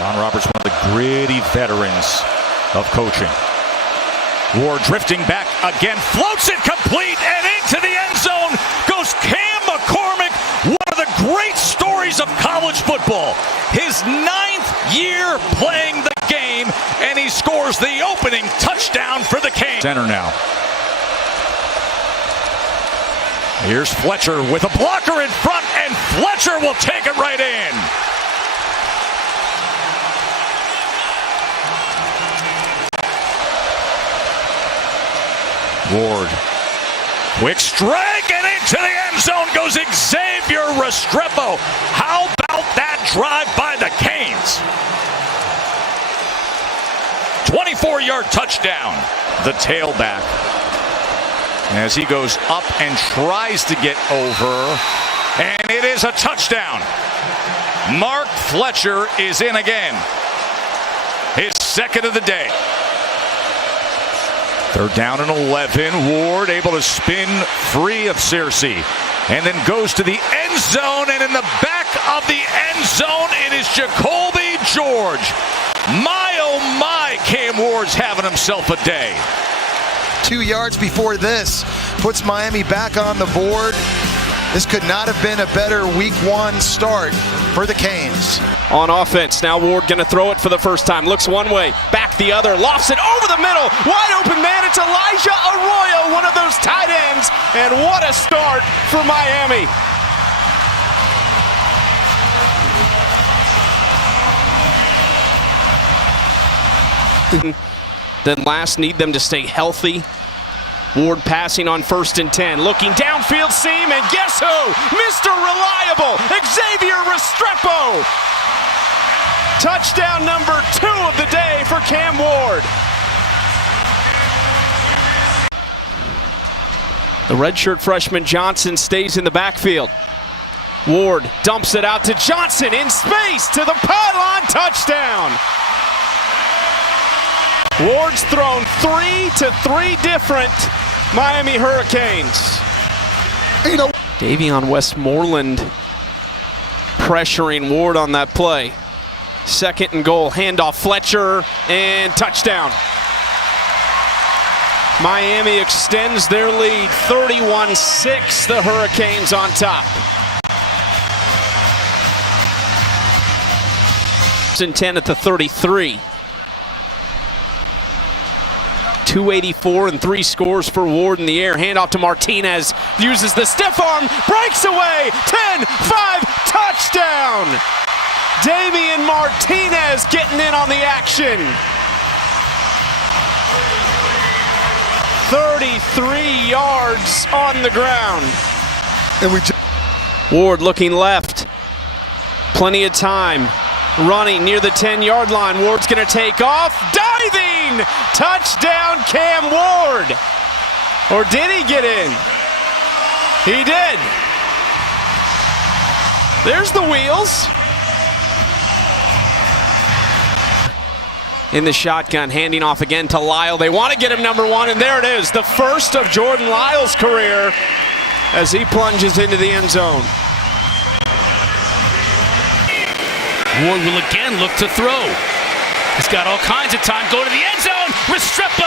Ron Roberts, one of the gritty veterans of coaching. Ward drifting back again, floats it complete, and into the end zone goes Cam McCormick, one of the great stories of college football. His 9th year playing the game, and he scores the opening touchdown for the Canes. Center now. Here's Fletcher with a blocker in front, and Fletcher will take it right in. Ward, quick strike, and into the end zone goes Xavier Restrepo. How about that drive by the Canes? 24-yard touchdown. The tailback, as he goes up and tries to get over, and it is a touchdown. Mark Fletcher is in again. His second of the day. 3rd down and 11. Ward able to spin free of Searcy, and then goes to the end zone, and in the back of the end zone it is Jacoby George. My oh my, Cam Ward's having himself a day. 2 yards before this puts Miami back on the board. This could not have been a better week 1 start for the Canes. On offense, now Ward going to throw it for the first time. Looks one way, back the other, lofts it over the middle. Wide open man, it's Elijah Arroyo, one of those tight ends. And what a start for Miami. Then last, need them to stay healthy. Ward passing on 1st and 10, looking downfield seam, and guess who? Mr. Reliable, Xavier Restrepo. Touchdown number 2 of the day for Cam Ward. The redshirt freshman Johnson stays in the backfield. Ward dumps it out to Johnson in space to the pylon, touchdown. Ward's thrown 3 to 3 different Miami Hurricanes. Davion Westmoreland pressuring Ward on that play. 2nd and goal, handoff Fletcher, and touchdown. Miami extends their lead, 31-6, the Hurricanes on top. 10 at the 33. 284 and 3 scores for Ward in the air. Handoff to Martinez. Uses the stiff arm. Breaks away. 10-5. Touchdown. Damian Martinez getting in on the action. 33 yards on the ground. And Ward looking left. Plenty of time. Running near the 10-yard line. Ward's going to take off. Diving! Touchdown, Cam Ward. Or did he get in? He did. There's the wheels. In the shotgun, handing off again to Lyle. They want to get him number 1, and there it is. The first of Jordan Lyle's career as he plunges into the end zone. Ward will again look to throw. He's got all kinds of time. Go to the end zone. Restrepo.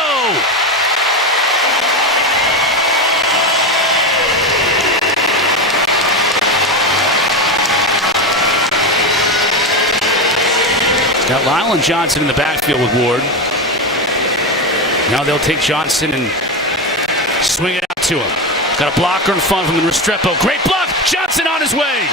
Got Lyle and Johnson in the backfield with Ward. Now they'll take Johnson and swing it out to him. Got a blocker in front of him in Restrepo. Great block. Johnson on his way.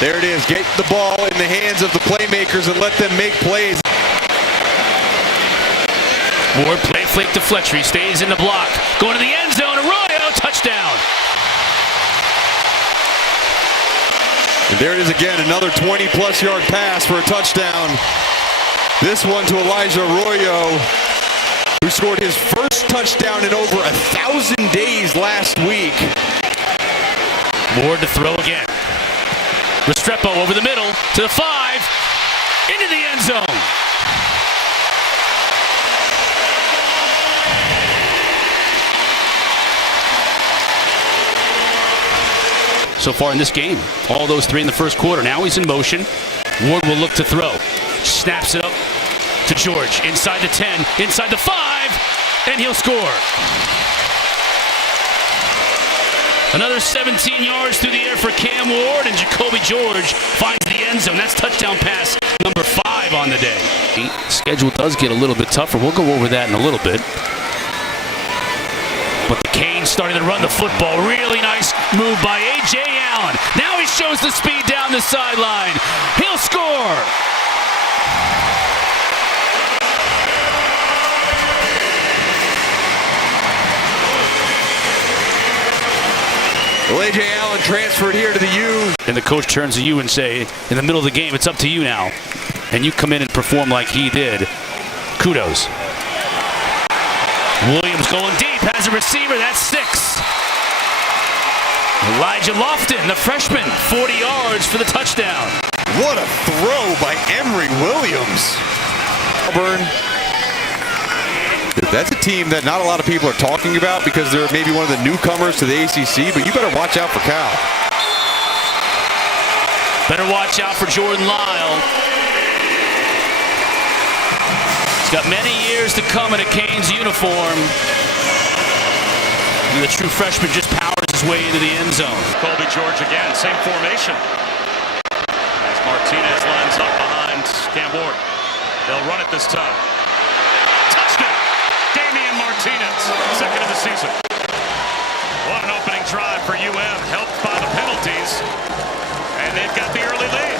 There it is. Get the ball in the hands of the playmakers and let them make plays. Ward play flick to Fletcher. He stays in the block. Going to the end zone. Arroyo, touchdown. And there it is again. Another 20-plus yard pass for a touchdown. This one to Elijah Arroyo, who scored his first touchdown in over 1,000 days last week. Ward to throw again. Restrepo over the middle to the 5, into the end zone. so far in this game. All those 3 in the first quarter. Now he's in motion. Ward will look to throw. Snaps it up to George. Inside the 10, inside the 5, and he'll score. Another 17 yards through the air for Cam Ward, and Jacoby George finds the end zone. That's touchdown pass number 5 on the day. The schedule does get a little bit tougher. We'll go over that in a little bit. But the Canes starting to run the football. Really nice move by A.J. Allen. Now he shows the speed down the sideline. He'll score. Well, A.J. Allen transferred here to the U. And the coach turns to you and say, in the middle of the game, it's up to you now. And you come in and perform like he did. Kudos. Williams going deep, has a receiver, that's 6. Elijah Lofton, the freshman, 40 yards for the touchdown. What a throw by Emory Williams. Auburn. That's a team that not a lot of people are talking about because they're maybe one of the newcomers to the ACC, but you better watch out for Cal. Better watch out for Jordan Lyle. He's got many years to come in a Canes uniform. And the true freshman just powers his way into the end zone. Colby George again, same formation. As Martinez lines up behind Cam Ward. They'll run it this time. Touchdown! Damian Martinez, second of the season. What an opening drive for UM, helped by the penalties. And they've got the early lead.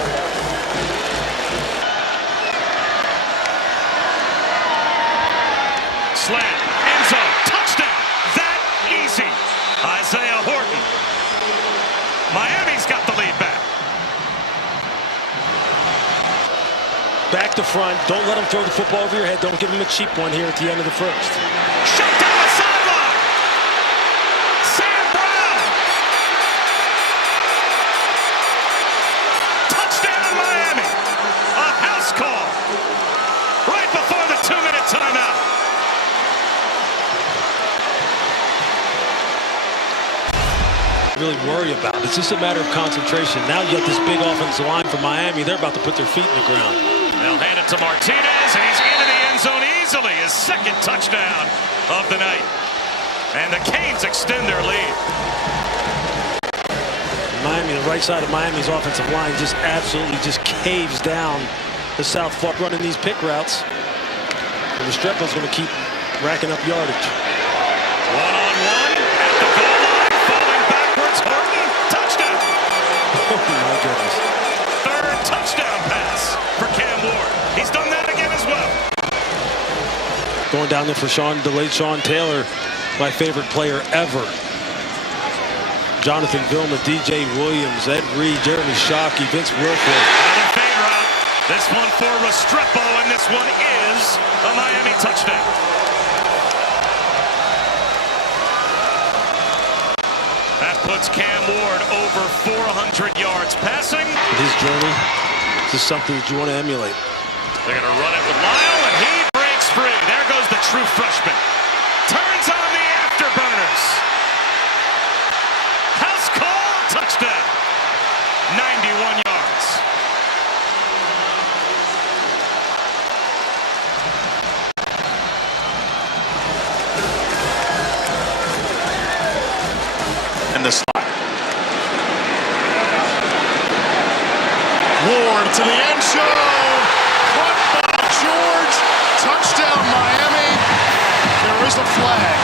Slant, end zone, touchdown! That easy. Isaiah Horton. Miami's got the lead back. Back to front. Don't let him throw the football over your head. Don't give him a cheap one here at the end of the first. Shut down the sideline. Sam Brown. Touchdown Miami. A house call. Right before the 2-minute timeout. Really worry about. It's just a matter of concentration. Now you got this big offensive line from Miami. They're about to put their feet in the ground. They'll hand it to Martinez, and he's into the end zone easily. His second touchdown of the night. And the Canes extend their lead. Miami, the right side of Miami's offensive line just absolutely just caves down the South Florida running these pick routes. And Restrepo's going to keep racking up yardage. One-on-one at the goal line, falling backwards. Horton, touchdown. Oh, my goodness. Third touchdown pass for Cam Ward. He's done that again as well. Going down there for delayed Sean Taylor, my favorite player ever. Jonathan Vilma, DJ Williams, Ed Reed, Jeremy Shockey, Vince Wilfork. Another fade route. This one for Restrepo, and this one is a Miami touchdown. That puts Cam Ward over 400 yards passing. His journey, this is something that you want to emulate. They're going to run it with Lyle, and he breaks free. There goes the true freshman. Turns on the afterburners. House call, touchdown. 91 yards. In the slot. Ward to the end zone. Caught by George. Touchdown Miami. There is a flag.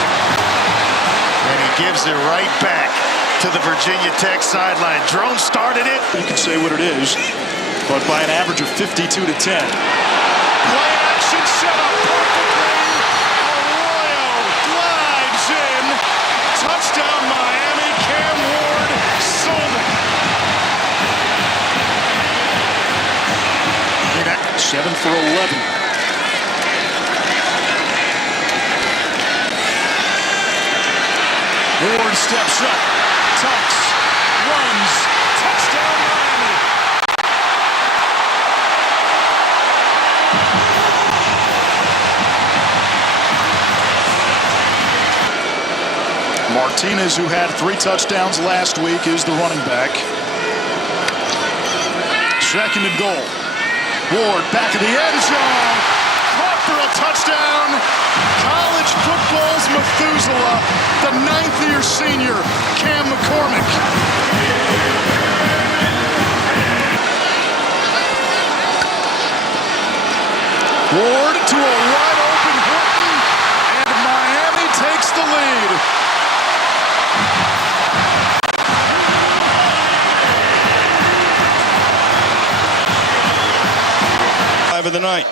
And he gives it right back to the Virginia Tech sideline. Drone started it. You can say what it is, but by an average of 52 to 10. Play action set up perfectly. Arroyo glides in. Touchdown Miami. Cam Ward sold it. 7 for 11. Ward steps up, tucks, runs, touchdown Miami. Martinez, who had 3 touchdowns last week, is the running back. 2nd and goal. Ward back of the end zone. Caught for a touchdown. College football's Methuselah, the 9th-year senior, Cam McCormick. Ward to a wide-open Horton, and Miami takes the lead. Of the night.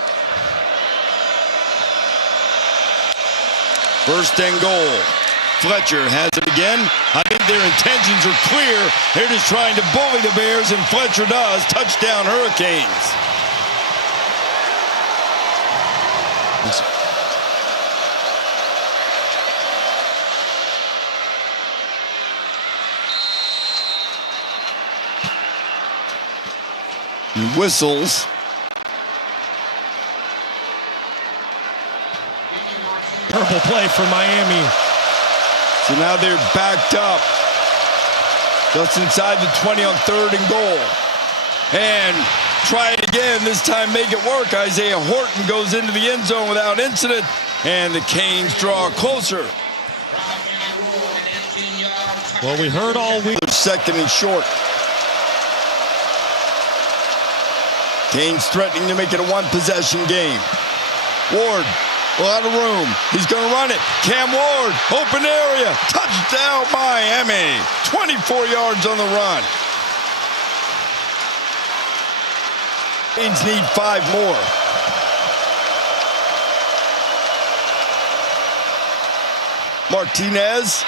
1st and goal. Fletcher has it again. I think their intentions are clear. They're just trying to bully the Bears, and Fletcher does. Touchdown, Hurricanes. Whistles. Purple play for Miami. So now they're backed up. Just inside the 20 on 3rd and goal. And try it again. This time make it work. Isaiah Horton goes into the end zone without incident. And the Canes draw closer. Well, we heard all week. They're 2nd and short. Canes threatening to make it a 1-possession game. Ward. A lot of room. He's going to run it. Cam Ward, open area. Touchdown, Miami. 24 yards on the run. Canes need 5 more. Martinez.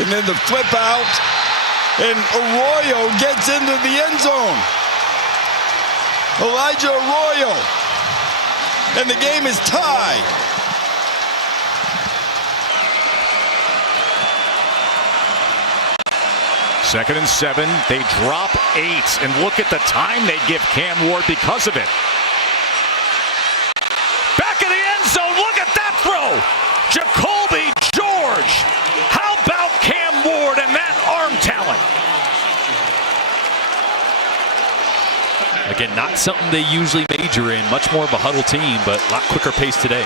And then the flip out. And Arroyo gets into the end zone. Elijah Arroyo. And the game is tied. Second and 7. They drop 8. And look at the time they give Cam Ward because of it. Back in the end zone. Look at that throw. Jacoby George. How about Cam Ward and that arm talent? Again, not something they usually major in. Much more of a huddle team, but a lot quicker pace today.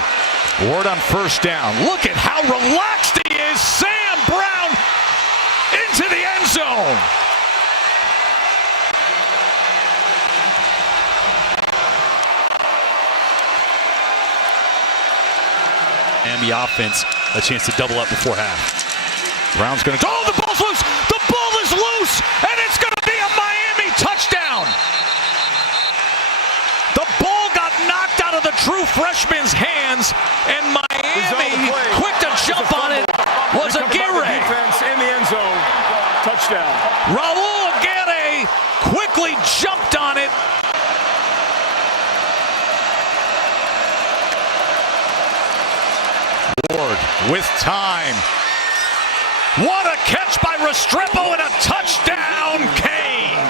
Ward on 1st down. Look at how relaxed he is. Sam Brown into the end zone. Miami offense, a chance to double up before half. Brown's going to go. Oh, the ball's loose. The ball is loose, and it's going to be a Miami touchdown. The ball got knocked out of the true freshman's hands, and Miami, quick to jump on it, was Aguirre. Defense in the end zone. Touchdown. Raul Aguirre quickly jumped on it. Ward with time. What a catch by Restrepo and a touchdown, Canes.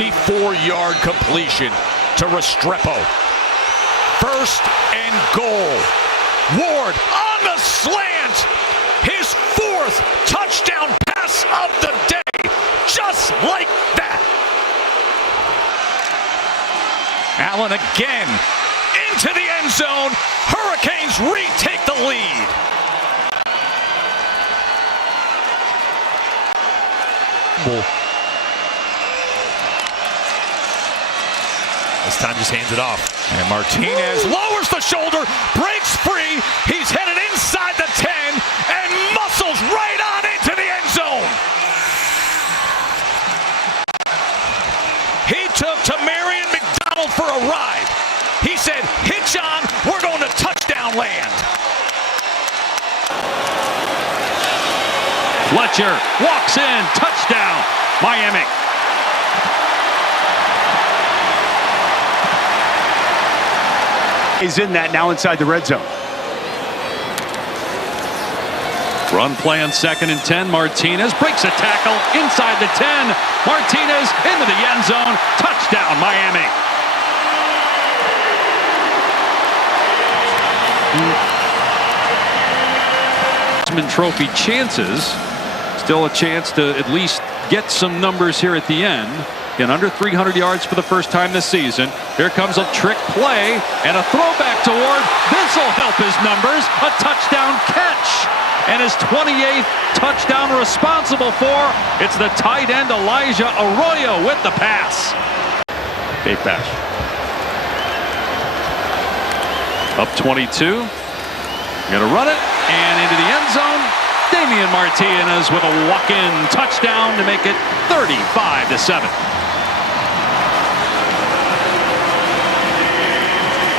64-yard completion to Restrepo. 1st and goal. Ward on the slant. His 4th touchdown pass of the day. Just like that. Allen again into the end zone. Hurricanes retake the lead. This time just hands it off. And Martinez lowers the shoulder, breaks free. He's headed inside the 10 and muscles right on into the end zone. He took to Marion McDonald for a ride. He said, hitch on, we're going to touchdown land. Fletcher walks in, touchdown, Miami. He's in that now inside the red zone. Run play on 2nd and 10. Martinez breaks a tackle inside the 10. Martinez into the end zone. Touchdown, Miami. Trophy chances. Still a chance to at least get some numbers here at the end. And under 300 yards for the first time this season. Here comes a trick play and a throwback to Ward. This will help his numbers. A touchdown catch. And his 28th touchdown responsible for. It's the tight end Elijah Arroyo with the pass. Dave Pash. Up 22. Gonna run it and into the end zone. Damian Martinez with a walk-in touchdown to make it 35-7.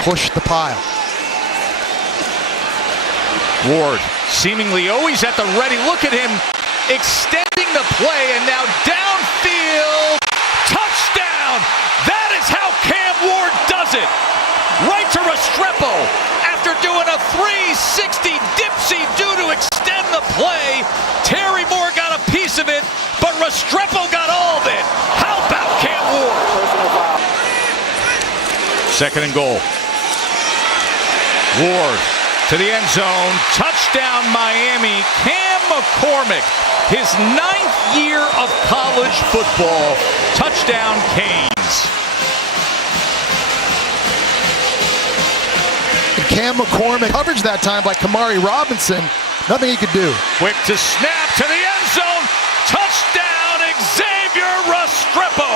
Push the pile. Ward seemingly always at the ready. Look at him extending the play, and now downfield. Touchdown! That is how Cam Ward does it. Right to Restrepo after doing a 360 dipsy-do to extend the play. Terry Moore got a piece of it, but Restrepo got all of it. How about Cam Ward? Second and goal. Ward to the end zone. Touchdown Miami. Cam McCormick, his 9th year of college football. Touchdown Canes. Cam McCormick coverage that time by Kamari Robinson. Nothing he could do. Quick to snap to the end zone. Touchdown Xavier Restrepo.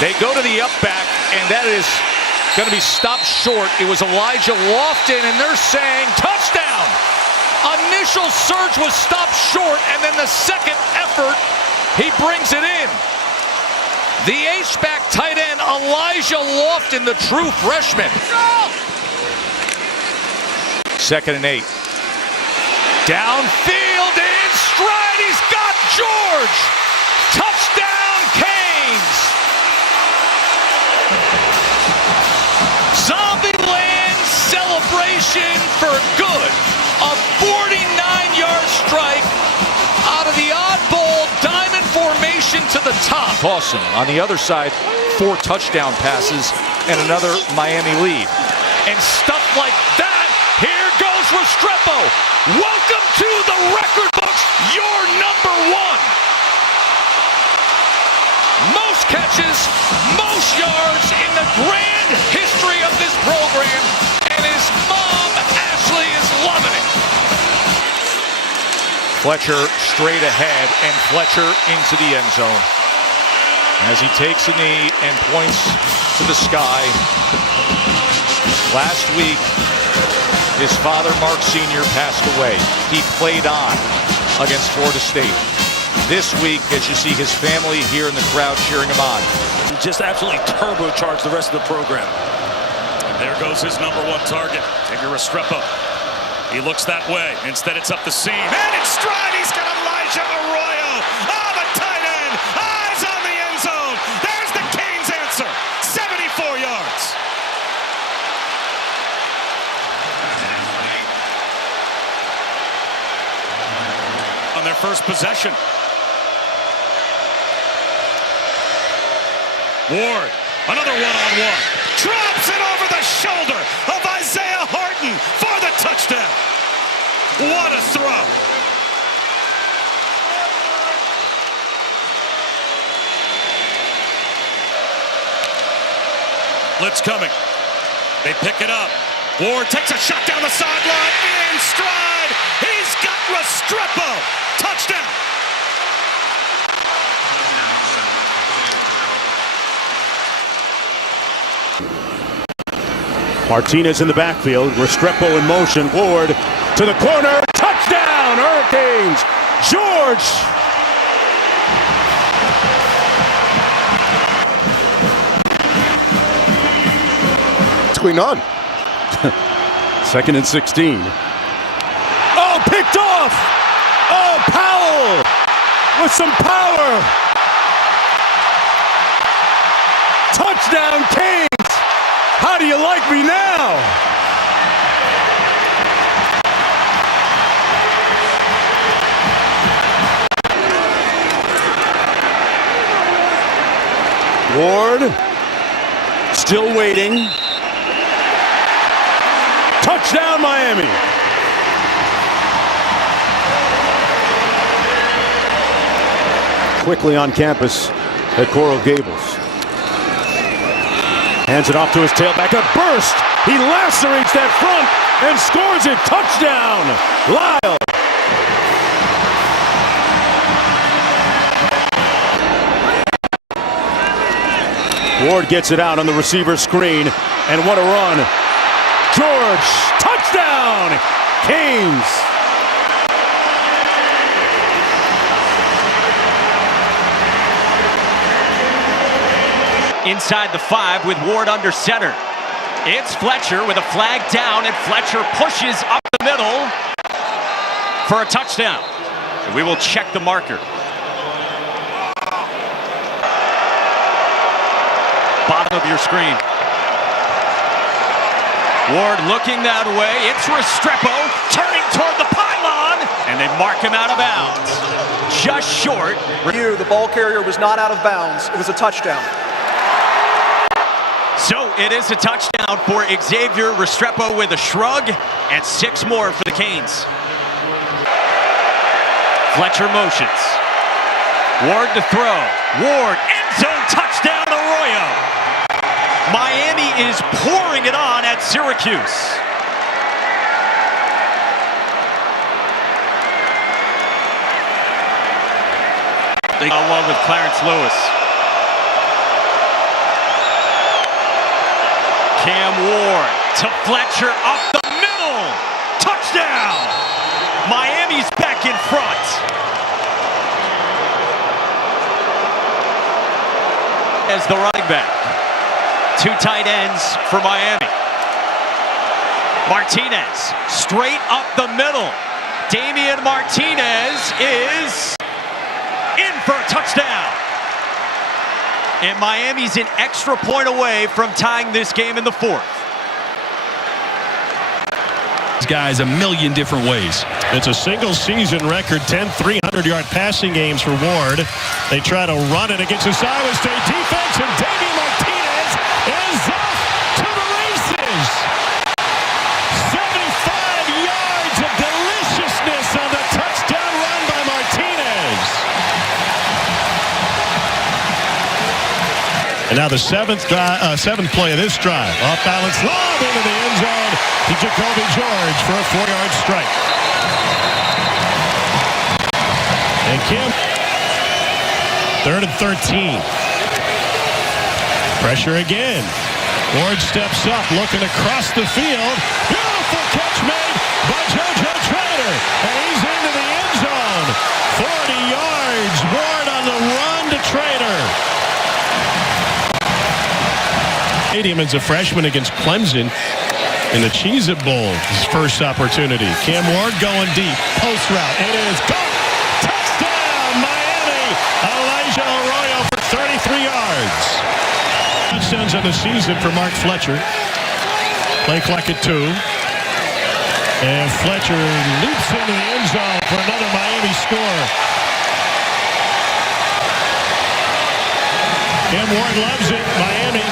They go to the up back, and that is going to be stopped short. It was Elijah Lofton, and they're saying touchdown. Initial surge was stopped short, and then the second effort, he brings it in. The H-back tight end, Elijah Lofton, the true freshman. Second and 8. Downfield in stride, he's got George. Touchdown Canes. Zombieland celebration for good. A 49-yard strike out of the oddball diamond formation to the top. Awesome. On the other side, 4 touchdown passes and another Miami lead. And stuff like that, here goes Restrepo. Welcome to the record books, your number 1. Most catches, most yards in the grand history of this program. And his mom, Ashley, is loving it. Fletcher straight ahead, and Fletcher into the end zone. As he takes a knee and points to the sky. Last week, his father, Mark Sr., passed away. He played on against Florida State. This week, as you see his family here in the crowd cheering him on. Just absolutely turbocharged the rest of the program. And there goes his number 1 target, Xavier Restrepo. He looks that way. Instead, it's up the seam. And in stride, he's got Elijah Arroyo. Oh, the tight end. Eyes on the end zone. There's the Canes answer. 74 yards. On their first possession. Ward, another one-on-one. Drops it over the shoulder of Isaiah Horton for the touchdown. What a throw. Blitz coming. They pick it up. Ward takes a shot down the sideline. In stride. He's got Restrepo. Touchdown. Martinez in the backfield. Restrepo in motion. Ward to the corner. Touchdown, Hurricanes. George. What's going on? 2nd and 16. Oh, picked off. Oh, Powell with some power. Touchdown, Canes. How do you like me now? Ward still waiting. Touchdown, Miami. Quickly on campus at Coral Gables. Hands it off to his tailback. A burst. He lacerates that front and scores it. Touchdown, Lyle. Ward gets it out on the receiver screen, and what a run. George, touchdown, Canes. Inside the 5 with Ward under center. It's Fletcher with a flag down, and Fletcher pushes up the middle for a touchdown. And we will check the marker. Bottom of your screen. Ward looking that way. It's Restrepo turning toward the pylon, and they mark him out of bounds. Just short. The ball carrier was not out of bounds. It was a touchdown. So it is a touchdown for Xavier Restrepo with a shrug, and 6 more for the Canes. Fletcher motions. Ward to throw. Ward, end zone touchdown, Arroyo. Miami is pouring it on at Syracuse. Along with Clarence Lewis. Cam Ward to Fletcher up the middle. Touchdown! Miami's back in front. As the running back. 2 tight ends for Miami. Martinez straight up the middle. Damian Martinez is in for a touchdown. And Miami's an extra point away from tying this game in the 4th. These guys a million different ways. It's a single season record, 10 300-yard passing games for Ward. They try to run it against this Iowa State defense, and Damian Martinez is off to the races. 75 yards of deliciousness on the touchdown run by Martinez. And now the seventh play of this drive. Off balance lob into the end zone to Jacoby George for a 4-yard strike. And Kim, 3rd and 13. Pressure again. Ward steps up, looking across the field. Beautiful catch made by JoJo Trader. And he's into the end zone. 40 yards. Ward on the run to Trader. Stadium as a freshman against Clemson in the Cheez-It Bowl. His first opportunity. Cam Ward going deep. Post route. It is gone. Touchdown, Miami. Elijah Arroyo for 33 yards. Touchdowns of the season for Mark Fletcher. Play clock at 2. And Fletcher leaps into the end zone for another Miami score. Cam Ward loves it. Miami